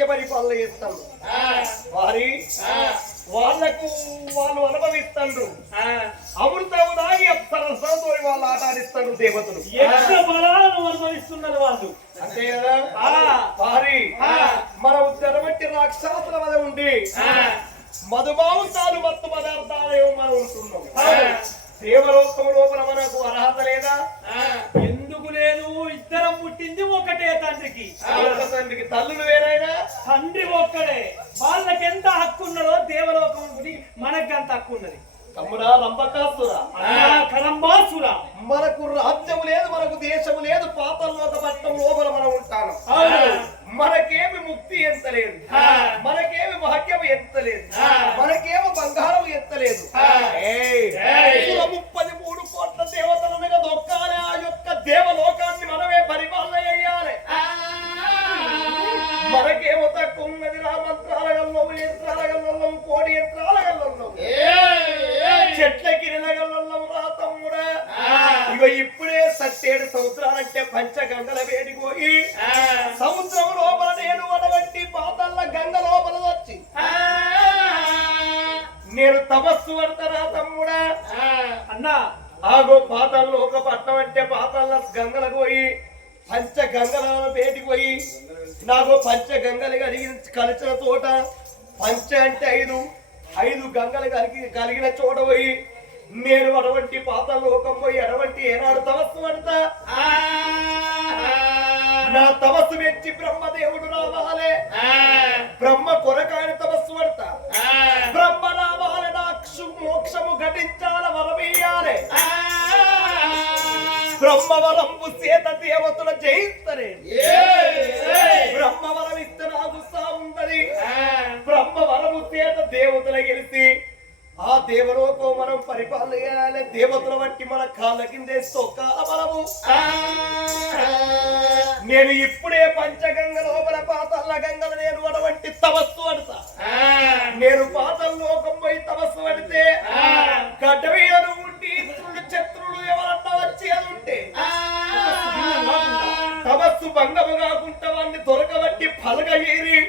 సత్య పరిపాలన చేస్తాను వారి వాళ్ళకు వాళ్ళు అనుభవిస్తారు అమృతము దాగి అప్సరసతో వాళ్ళు ఆట ఆడిస్తారు దేవతలు అనుభవిస్తున్నారు వాళ్ళు అంతే కదా వారి మన ఉద్దరమట్టి రాక్షసుల వల్ల ఉండి మధుమాంసాలు మత్తు పదార్థాలు మనం ఉంటున్నాం దేవలోకం లోపల మనకు అర్హత లేదా ఎందుకు లేదు ఇద్దరం పుట్టింది ఒకటే తండ్రికి తండ్రికి తల్లులు వేరైనా తండ్రి ఒక్కడే వాళ్ళకి ఎంత హక్కు ఉన్నదో దేవలోకం మనకి అంత హక్కు ఉన్నది తమ్ముడా రంపకాసురా కరంబాసురా మనకు రాజ్యం లేదు మనకు దేశం లేదు పాతల్లోక పట్టణం లోపల మనం ఉంటాను మనకేమి ముక్తి ఎంతలేదు మనకేమి భాగ్యం ఎంతలేదు మనకేమో బంగారం ఎంతలేదు 33 కోట్ల దేవతల మీద దొక్కాలి ఆ యొక్క దేవలోకాన్ని మనమే పరిపాలన చేయాలి మనకేమో తక్కువ ఉన్నది రామంత్రాల గల్లము యంత్రాల గల్లము కోడి యంత్రాల గల్లము చెట్లకి నిలగల్లము రా తమ్ముడా ఇక ఇప్పుడే 7 సంవత్సరాలంటే పంచగంగల వేడిపోయి సముద్రం లోపల నేను అడగట్టి పాతాల గంగ లోపల వచ్చి నేను తపస్సు పడతారా తమ్ముడా అన్నా ఆగో పాతాల్లో ఒక పట్టణం అంటే పాతాల గంగలకు పోయి పంచగంగల వేడికి పోయి నాకు పంచగంగలు కలిసిన చోట పంచ అంటే 5 గంగలు కలిగిన చోట పోయి నేను అటువంటి పాతాల లోకం పోయి అటువంటి ఏనాడు తపస్సు పడతా నా తపస్సు మెచ్చి బ్రహ్మదేవుడు రావాలే బ్రహ్మ కొరకాని తపస్సు పడతా బ్రహ్మ రావాలి నా మోక్షము ఘటించాల వరమేయాలి బ్రహ్మవరంపు చేత దేవతల జయిస్తరే బ్రహ్మవరం ఇస్తే నాకు సాగుంటది బ్రహ్మవరము చేత దేవతల గెలిచి ఆ దేవలోకం మనం పరిపాలన చేయాలి దేవతల బట్టి మన కాళ్ళ కిందేస్తూ కాలబలము నేను ఇప్పుడే పంచగంగ లోపల పాతాల గంగలు నేను అటువంటి తపస్సు పడతా నేను పాతాల లోకం పోయి తపస్సు పడితే గడ్డ మీద ఉండి శత్రులు ఎవరన్నా వచ్చి అది ఉంటే తపస్సు భంగము కాకుండా వాడిని దొరకబట్టి పలగ ఏరి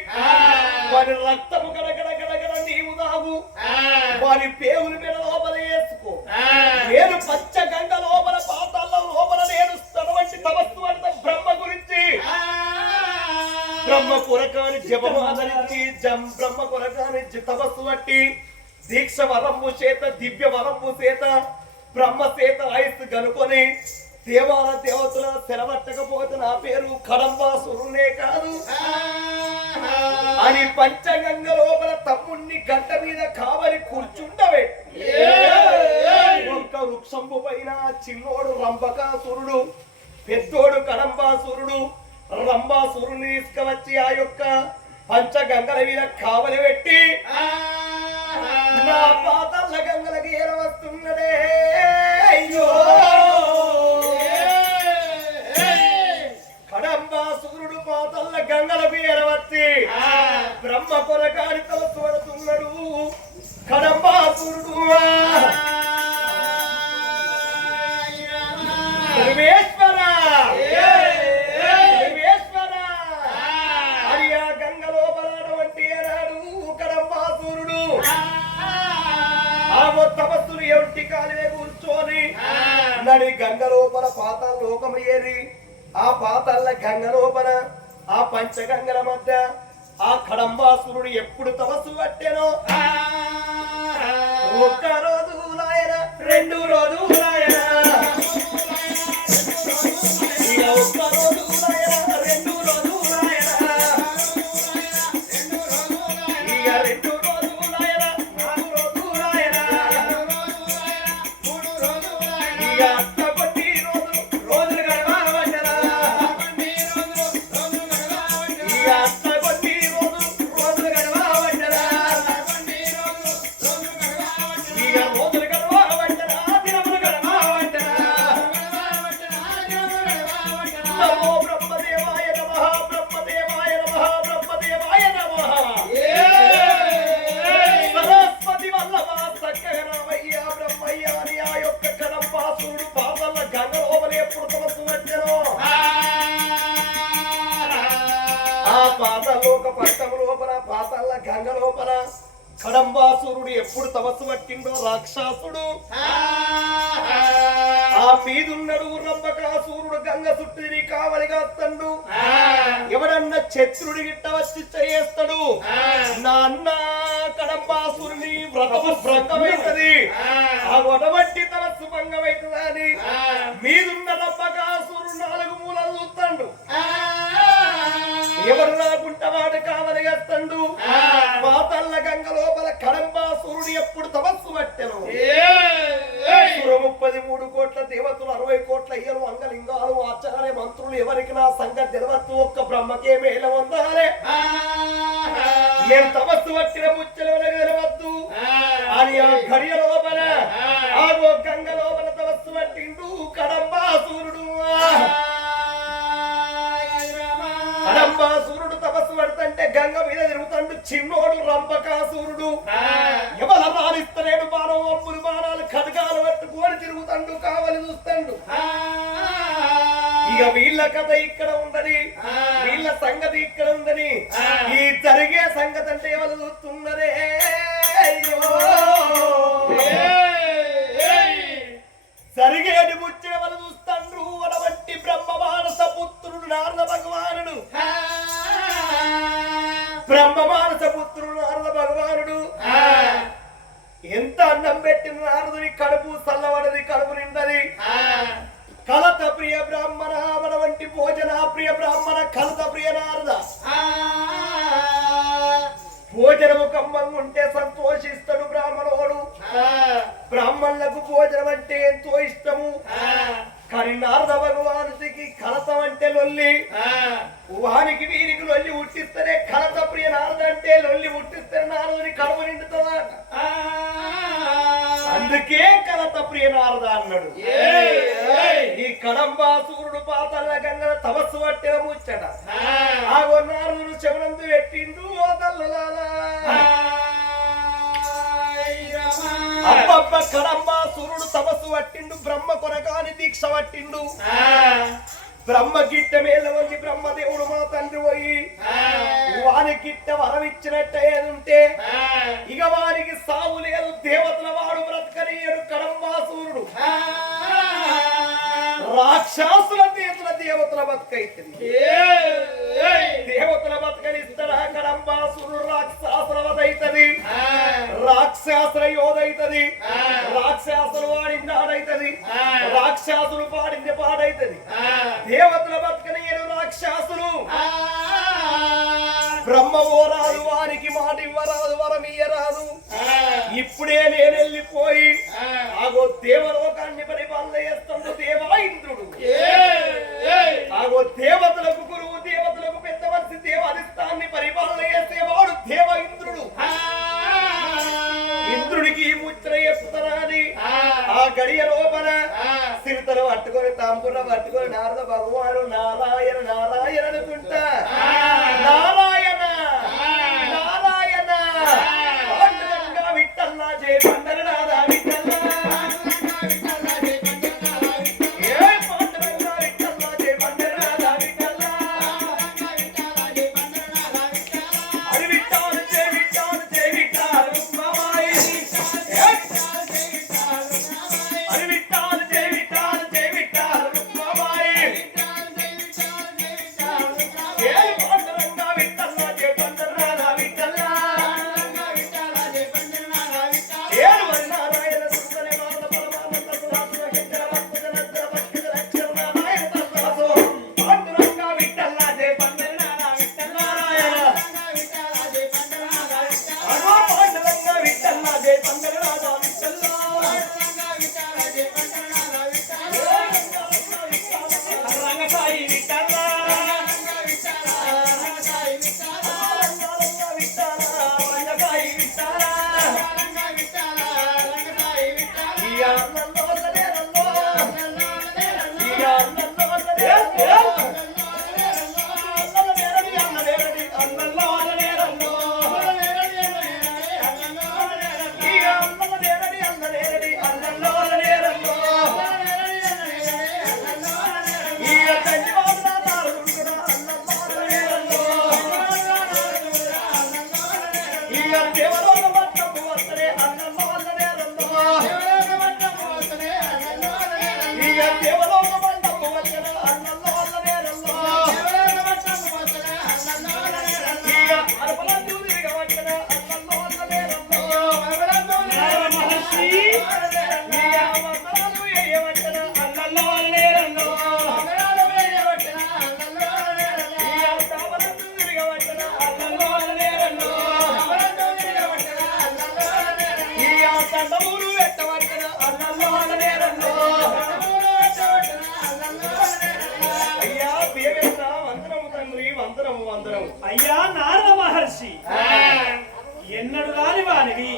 వారి రక్తము గడగడ గడగడ నీవు తాగు వారి పేగుల మీద లోపల వేసుకో నేను పంచగంగ లోపల పాతాల లోపల నేను అటువంటి తపస్సు పడతా బ్రహ్మ గురించి బ్రహ్మ కొరకాని జపము ఆదరించి బ్రహ్మ కొరకాని తపస్సు బట్టి దీక్ష వరంబు చేత దివ్య వరంబు చేత బ్రహ్మ చేత ఆయుస్సు కనుకొని దేవతల సెలవట్టకపోతే నా పేరు కడంబాసురునే కాదు అని పంచగంగ లోపల తమ్ముణ్ణి గంట మీద కావలి కూర్చుండబెట్టి ఒక్క వృక్షంపు పైన చిన్నోడు రంభకాసురుడు పెద్దోడు కడంబాసురుడు రంభాసురుని తీసుకువచ్చి ఆ యొక్క పంచగంగల మీద కావలి పెట్టి నా పాతాల గంగలకి ఏర వస్తున్నదే అయ్యో కడంబాసురుడు పాతాల గంగలకు ఏరవచ్చి బ్రహ్మ కొరకాడి తలసు పడుతున్నాడు కడంబాసురుడు సర్వేశ్వర అని ఆ గంగ లోపలటువంటి ఏనాడు కడంబాసురుడు ఆ తపస్సులు ఎవరి కాలినే కూర్చొని నడి గంగ లోపల పాతాల లోకం ఏరి ఆ పాతాల గంగ లోపల ఆ పంచగంగల మధ్య ఆ కడంబాసురుడు ఎప్పుడు తపస్సు పట్టేనో ఒక్క రోజు నాయన 2 రోజులు నాయన ఒక్క రోజు నాయన 2 రోజులు నాయన ఇక 2 రోజులు నాయన 4 రోజులు నాయన ఇక అత్త కొట్టి రోజులు గడవబడ్డరా ఇక అత్త కొట్టి రోజులు గడవబడ్డరా ఇక రోజులు గడవబడ్డరా దినములు గడవబడ్డరా పాతాళలోక పట్టము లోపల పాతాళ గంగ లోపల కడంబాసురుడు ఎప్పుడు తపస్సు పట్టిండో రాక్షసుడు ఆ మీదున్నడు రంభకాసురుడు గంగ చుట్టూ కావలిగా వస్తాడు. ఎవడన్నా శత్రుడి గిట్ట వచ్చి చేస్తాడు. నా అన్న కడంబాసురుని వ్రతము భంగమైతది, ఆ వడబట్టి తపస్సు భంగమైతదా అని మీదున్న రంభకాసురుడు 4 మూలలు చూస్తాడు. ఎవరు రాకుంట వాడు కావలిగస్తాడు. పాతాళ గంగ లోపల కడంబాసురుడు ఎప్పుడు తపస్సు పట్టెను. 33 కోట్ల దేవతలు 60 కోట్ల అయ్యలు అంగలింగాలు ఆచార్య మంత్రులు ఎవరికి నా సంగతి తెలవద్దు, ఒక్క బ్రహ్మకే మేల వందాలే. నేను తపస్సు పట్టిన ముచ్చలు తెలవద్దు అని ఆ గడియ లోపల ఆ గంగ లోపల తపస్సు పట్టిండు కడంబాసురుడు. కడంబాసురుడు తపస్సు పడుతుంటే గంగ మీద తిరుగుతాడు చిన్నోడు రంభకాసురుడు. ఎవరు రాణిస్తలేడు, బాణం అప్పులు బాణాలు ఖడ్గాలు పట్టుకొని తిరుగుతాడు, కావలి చూస్తాడు. ఇక వీళ్ళ కథ ఇక్కడ ఉందని, వీళ్ళ సంగతి ఇక్కడ ఉందని, ఈ జరిగే సంగతి అంటే ఎవరు చూస్తున్నారే. జరిగేది ముచ్చిన వాళ్ళు చూస్తాండ్రు. అటువంటి బ్రహ్మ మానస పుత్రుడు నారద భగవానుడు. బ్రహ్మ మానస పుత్రుడు నారద భగవానుడు ఎంత అన్నం పెట్టిన నారదుని కడుపు చల్లబడది, కడుపు నిండది. కలత ప్రియ బ్రాహ్మణ అటువంటి భోజన ప్రియ బ్రాహ్మణ కలత ప్రియ నారద. భోజనము కమ్మంగా ఉంటే సంతోషిస్తాడు బ్రాహ్మణోడు. బ్రాహ్మణులకు భోజనం అంటే ఎంతో ఇష్టము. కానీ నారద భగవానుడికి కలతం అంటే లొల్లి. వానికి వీరికి లొల్లి ఉట్టిస్తేనే కలత ప్రియ నారద అంటే లొల్లి ఉట్టిస్తే నారదుని కడుపు నిండుతుందట. అందుకే కలత ప్రియ నారద అన్నాడు. ఈ కడంబాసురుడు పాతాళ గంగ తపస్సు పట్టిన ముచ్చట ఆగో నారదుడు శవనందు పెట్టిండు. ఓ తల్లులాలా అబ్బబ్బ కడంబాసురుడు తపస్సు పట్టిండు, బ్రహ్మ కొనకాని దీక్ష పట్టిండు. బ్రహ్మ గిట్ట మేల వంది బ్రహ్మదేవుడు మా తండ్రి పోయి వాని గిట్ట వరమిచ్చినట్టు ఏదుంటే ఇక వారికి సావు లేదు, దేవతల వాడు బ్రతకనీయడు కడంబాసురుడు. రాక్షసుల చేతుల దేవతల బతుకైతుంది. దేవతల బతుకనిస్తాడా కడంబాసురుడు. రాక్షసుల వదైతది, రాక్షసుల యోధైతది, రాక్షసులు వాడింది ఆడైతది, రాక్షసులు పాడింది పాడైతది. దేవతల బతుకనీయరు రాక్షసులు. బ్రహ్మ ఓరాదు, వారికి మాట ఇవ్వరాదు, వరం ఇయ్యరాదు. ఇప్పుడే నేను వెళ్ళిపోయి ఆగో దేవలోకాన్ని పరిపాలన చేస్తాడు దేవా ఇంద్రుడు. ఆగో దేవతలకు గురువు, దేవతలకు పెద్ద మనిషి, దేవాధిష్టాన్ని పరిపాలన చేసేవాడు దేవ ఇంద్రుడు. ఇంద్రుడికి ముచ్చట చెప్తారా అని ఆ గడియ లోపల సిరితలు పట్టుకొని తాంబూర పట్టుకొని నారద భగవాను నారాయణ నారాయణ అనుకుంటా నారాయణ నారాయణ పాండురంగా విఠల్లా జయ పండరనాథ విఠల్లా ఏ పాండురంగా విఠల్లా జయ పండరనాథ విఠల్లా అది విఠాలు జయ విఠాలు జయ విఠాలు మామాయి అది విఠాలు జయ విఠాలు జయ విఠాలు మామాయి ఏ పాండురంగా విఠల్లా జయ పండరనాథ విఠల్లా ఏడు నారాయణ సుందరి మాల పరమానంద సురాసుర శంకర భక్తజనద్ర భక్తిజ లక్షణ నారాయణ తత్వాసో పాండురంగా విఠల్లా జయ పండరనాథ విఠల్లా అగో పాండురంగా విఠల్లా జయ పండరనాథ విఠల్లా రంగసాయి విఠల్లా రంగసాయి విఠల్లా ఈ అన్నల్లో నేరల్లో ఈ అన్నల్లో నేరడి అన్నల్లో నేరల్లో ఈ అన్నల నేరడి అన్నల్లో నేరల్లో ఈ తండ్రి వాళ్ళ నారుడుంటున్న అన్నల్లో నేరల్లో వచ్చినాము అందరం. అయ్యా నారద మహర్షి, ఎన్నడు రాని వానివి,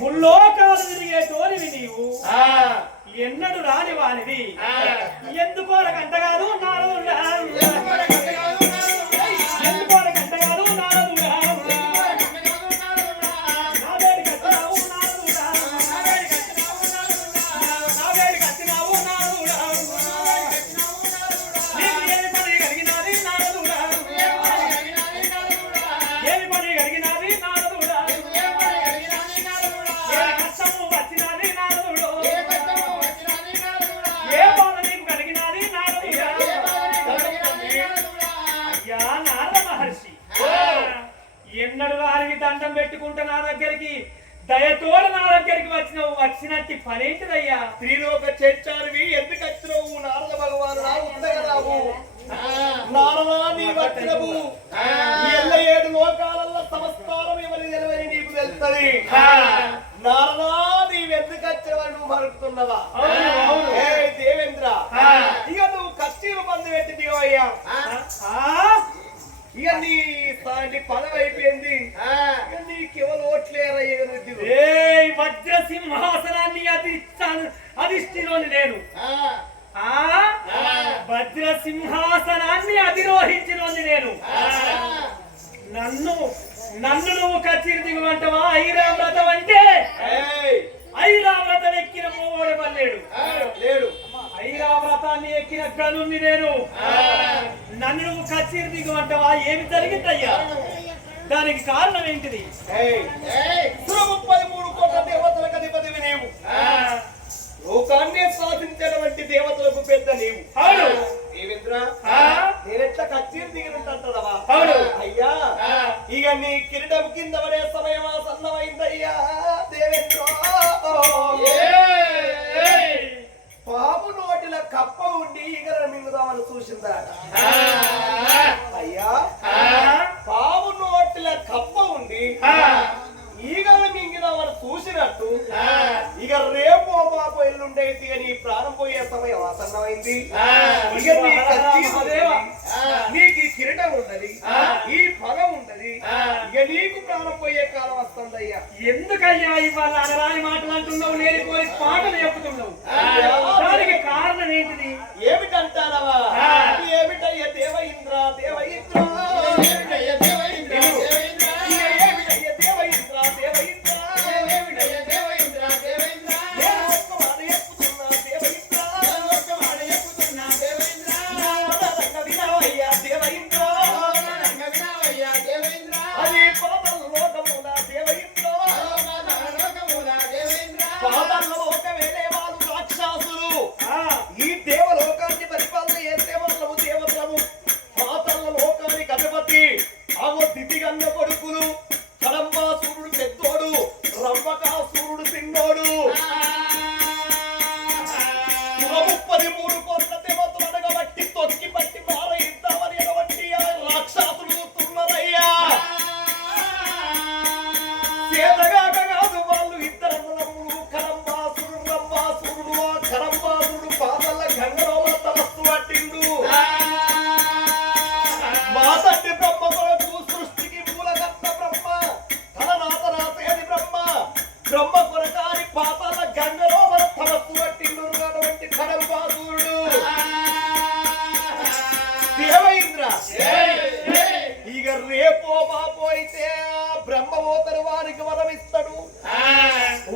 ముల్లోకాలు తిరిగేటోనివి నీవు, ఎన్నడు రాని వానివి, ఎందుకోరకంట కాదు నారదుడా, ఎందుకోరకంట కాదు నారదుడా, నావేడి కట్టినావు నారదుడా, నావేడి కట్టినావు నారదుడా, నీకు ఏమి పని కలిగినది నారదుడా, ఏమి పని కలిగినది నారదుడా, ఏ కష్టము వచ్చినది నారదుడు, ఏ బాధ నీకు కలిగినది నారదుడా. అయ్యా నారద మహర్షి, ఎన్నడు వారికి దండం పెట్టుకుంటే నా దగ్గరికి దయతోడు నా దగ్గరికి వచ్చినట్టు పనేంటిదయ్యా? త్రిలోక చర్చారువి ఎందుకు వచ్చినావు నారద భగవాను ఉత్తగరావు నారదా నీ వచ్చినవు ఎల్ల 7 లోకాలల్లో సమస్తారం ఎవరి నిలవని నీకు తెలుస్తుంది. నారదా నీవెందుకు వచ్చినవని నువ్వు మరుపుతున్నావా? ఏ దేవేంద్ర, ఇక నువ్వు కచ్చీలు మంది పెట్టి దిగవయ్యా, ఇక నీ పదవి అయిపోయింది, ఇక నీకెవరు ఓట్లేరయ్య. ఏ వజ్ర సింహాసనాన్ని అధిష్ఠిలోని నేను, వజ్ర సింహాసనాన్ని అధిరోహించినోని నేను, నన్ను నువ్వు కచ్చిరి దిగుమంటవా? ఐరావ్రతం అంటే ఐరావ్రతం ఎక్కిన మోడవలేడు లేడు, ఐరావ్రతాన్ని ఎక్కిన గనుని నేను, నన్ను నువ్వు కచ్చిరి దిగుమంటవా? ఏమి జరిగిందయ్యా? దానికి కారణం ఏంటిది? 33 కోట్ల దేవతలకు అధిపతివి నీవు, లోకాన్ని సాధించినటువంటి దేవతలకు పెద్ద నీవు. దేవేంద్ర, నేనెట్లా కచ్చీరు దిగినట్టుంటదవా? అయ్యా, ఇక నీ కిరీటం కింద పడే సమయం సన్నమైందయ్యా. దేవేంద్ర, పాము నోటిల కప్ప ఉండి ఈగల మింగుదామని చూసిందట. అయ్యా, పాము నోటిల కప్ప ఉండి ఈగలు మింగిదామని చూసినట్టు ఇక రేపు పాప ఎల్లుండేది, ఇక నీ ప్రాణం పోయే సమయం ఆసన్నమైంది. ఇక నీ నీకు ఈ కిరీటం ఉన్నది, ఈ ఫలం ఉన్నది, ఇక నీకు ప్రాణం పోయే కాలం వస్తుందయ్యా. ఎందుకయ్యా ఇవాళ అనరాని మాటలు అంటున్నావు, లేనిపోయి పాటలు చెప్పుతున్నావు? దానికి కారణం ఏంటిది? ఏమిటంటారవా? ఏమిటయ్యా దేవ ఇంద్ర, దేవ ఇంద్ర,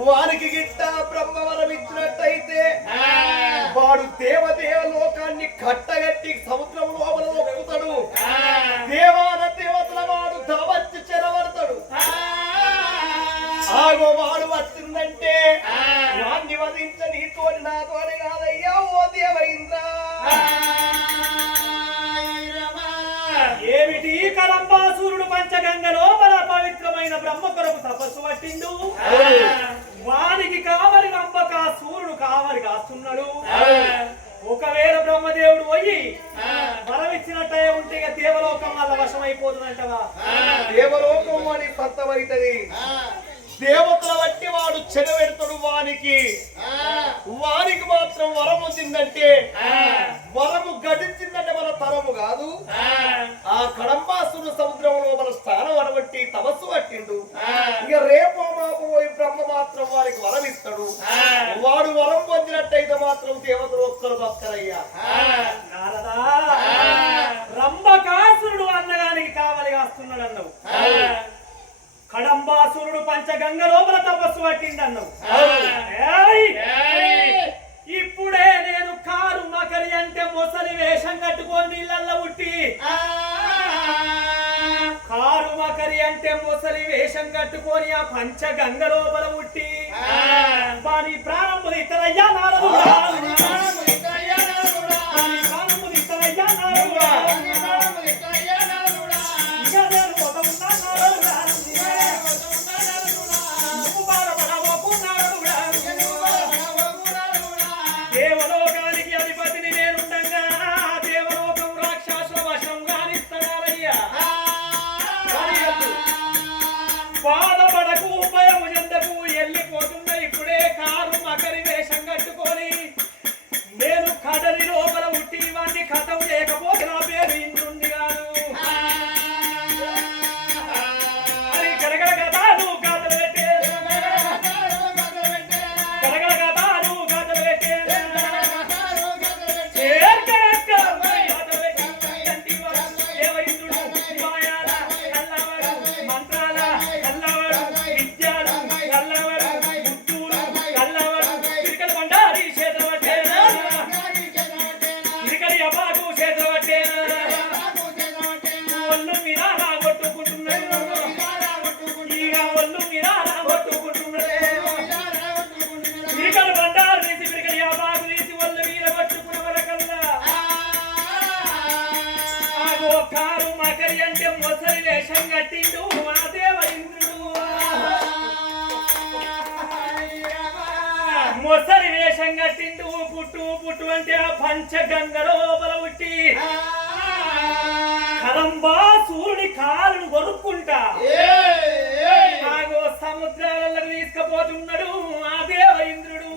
వారికి గిట్ట బ్రహ్మవరం ఇచ్చినట్టయితే వాడు దేవదేవ లోకాన్ని కట్టగట్టి సముద్రం లోపల నొక్కుతాడు. దేవాన దేవతల వాడు ధవచ్చి చెరవడతాడు. ఆగో వాడు వచ్చిందంటే వాణ్ణి వధించ నీతోని నాతోని కాదయ్యా ఓ దేవేంద్ర. ఏమిటి కలంబాసురుడు పంచగంగ లోపల పవిత్రమైన బ్రహ్మ కొరకు తపస్సు పట్టిండు. వానికి కావలి రంభకాసూరుడు కావలి కాస్తున్నాడు. ఒకవేళ బ్రహ్మదేవుడు పోయి వరమిచ్చినట్టే ఉంటే దేవలోకం వల్ల వశమైపోతుందంటవా? దేవలోకం అని సత్తమైతది. దేవతల బట్టి వాడు చెడబెడతాడు. వానికి మాత్రం వరం వచ్చిందంటే వరము గడించిందంటే మన తరము కాదు. ఇక రేపో మాపో పోయి బ్రహ్మ మాత్రం వారికి వరం ఇస్తాడు. వాడు వరం పొందినట్టయితే మాత్రం దేవతలు ఒక్కరు బతకరయ్యా. నారదా రంభకాసురుడు అన్నగానికి కావలి కాస్తున్నాడు అన్నావు. కడంబాసురుడు పంచగంగ లోపల తపస్సు పట్టిందన్నావు. ఇప్పుడే నేను కారు మకరి అంటే మొసలి వేషం కట్టుకొని నీళ్ళల్లో ఉట్టి కారు మకరి అంటే మొసలి వేషం కట్టుకొని ఆ పంచగంగ లోపల ఉట్టి వాని ప్రారంభం ఇతరయ్యా నారదుడా దేవలోకానికి అధిపతిని నేనుండగా దేవలోకం రాక్షసుల వశం గానిస్తారయ్యా. బాధపడకు భయము చెందకు వెళ్ళిపోతున్న ఇప్పుడే కారు మకరి వేషం కట్టుకొని నేను కడలి లోపల ఉట్టి వాడిని కథం లేకపోతే నా పేరు ఇంద్రుంది కాదు అని కరగల కథలు కథలు పెట్టే కరగల కథలు కథలు పెట్టే కారు మకరి అంటే మొసలి వేషం కట్టిండు మా దేవ ఇంద్రుడు. మొసలి వేషం కట్టిండు పుట్టు పుట్టు అంటే ఆ పంచగంగ లోపల ఉట్టి కలంబాసురుని కాలును కొరుక్కుంటా ఆగో సముద్రాలలో తీసుకుపోతున్నాడు ఆ దేవ ఇంద్రుడు.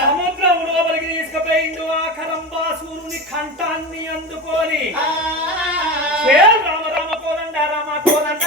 సముద్రం లోపలికి తీసుకుపోయిండు ఆ కలంబాసురుని కంఠాన్ని అందుకొని రామ రామ కోదండ రామ కోదండ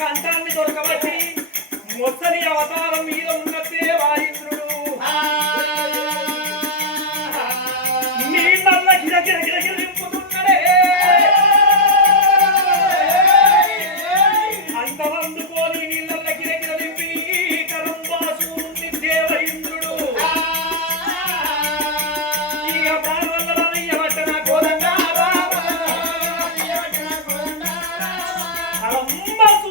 కంఠాన్ని దొరకబట్టి మొసలి అవతారం మీద ఉన్న దేవాయింద్రుడు నీళ్ళ గిరగిర గిరగిర నింపుతున్నాడే. అంతమందుకోని నీళ్ళ గిరగిర నింపి కలంబాసురుని దేవయింద్రుడు ఇక బాణవల్లన కోదండ కలంబాసు